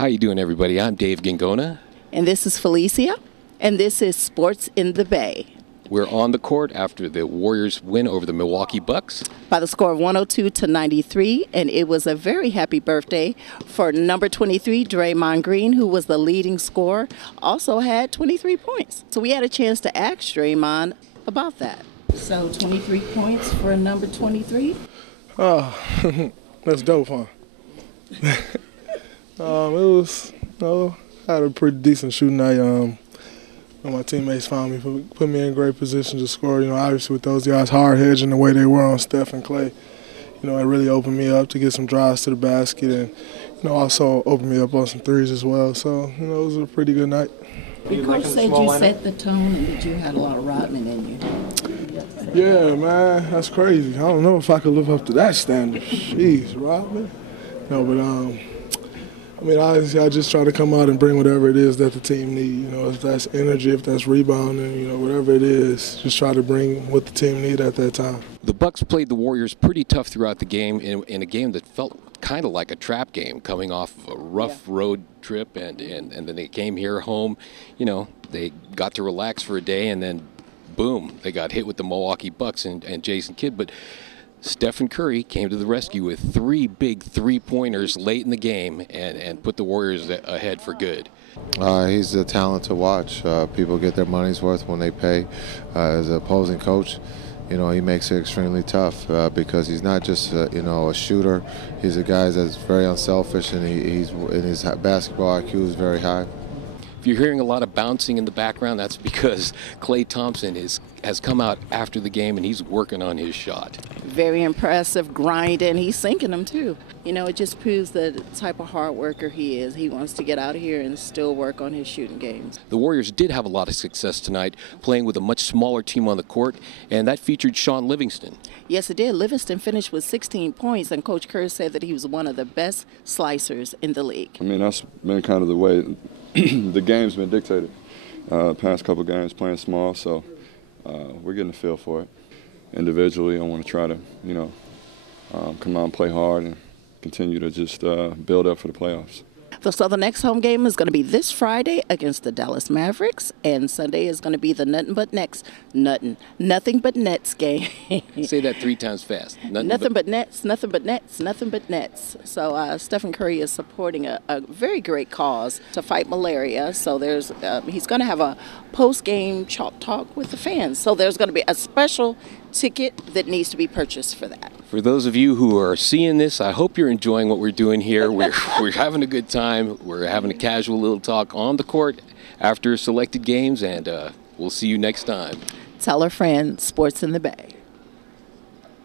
How you doing, everybody? I'm Dave Guingona. And this is Felicia, and this is Sports in the Bay. We're on the court after the Warriors win over the Milwaukee Bucks By the score of 102-93, and it was a very happy birthday for number 23, Draymond Green, who was the leading scorer, also had 23 points. So we had a chance to ask Draymond about that. So 23 points for number 23? Oh, that's dope, huh? I had a pretty decent shooting night. My teammates found me, put me in great position to score. Obviously with those guys hard hedging the way they were on Steph and Clay, it really opened me up to get some drives to the basket and, also opened me up on some threes as well. So, it was a pretty good night. The coach said you set the tone and that you had a lot of Rodman in you. Yeah, man, that's crazy. I don't know if I could live up to that standard. Jeez, Rodman. No, but honestly, I just try to come out and bring whatever it is that the team needs. If that's energy, if that's rebounding, whatever it is, just try to bring what the team need at that time. The Bucks played the Warriors pretty tough throughout the game in a game that felt kind of like a trap game, coming off of a rough road trip, and then they came here home. They got to relax for a day, and then boom, they got hit with the Milwaukee Bucks and Jason Kidd. But Stephen Curry came to the rescue with 3 big three-pointers late in the game and put the Warriors ahead for good. He's a talent to watch. People get their money's worth when they pay. As an opposing coach, he makes it extremely tough because he's not just a shooter. He's a guy that's very unselfish, and his basketball IQ is very high. If you're hearing a lot of bouncing in the background, that's because Klay Thompson has come out after the game and he's working on his shot. Very impressive, grinding. He's sinking them too. It just proves the type of hard worker he is. He wants to get out of here and still work on his shooting games. The Warriors did have a lot of success tonight, playing with a much smaller team on the court, and that featured Sean Livingston. Yes, it did. Livingston finished with 16 points, and Coach Kerr said that he was one of the best slicers in the league. That's been kind of the way the game's been dictated. Past couple games playing small, so we're getting a feel for it. Individually, I want to try to, come out and play hard and continue to just build up for the playoffs. So the next home game is going to be this Friday against the Dallas Mavericks, and Sunday is going to be the Nothing But Nets game. Say that 3 times fast. Nothing but nets, nothing but nets, nothing but nets. So Stephen Curry is supporting a very great cause to fight malaria. So he's going to have a post-game chalk talk with the fans. So there's going to be a special ticket that needs to be purchased for that. For those of you who are seeing this, I hope you're enjoying what we're doing here. We're having a good time. We're having a casual little talk on the court after selected games, and we'll see you next time. Tell a friend, Sports in the Bay.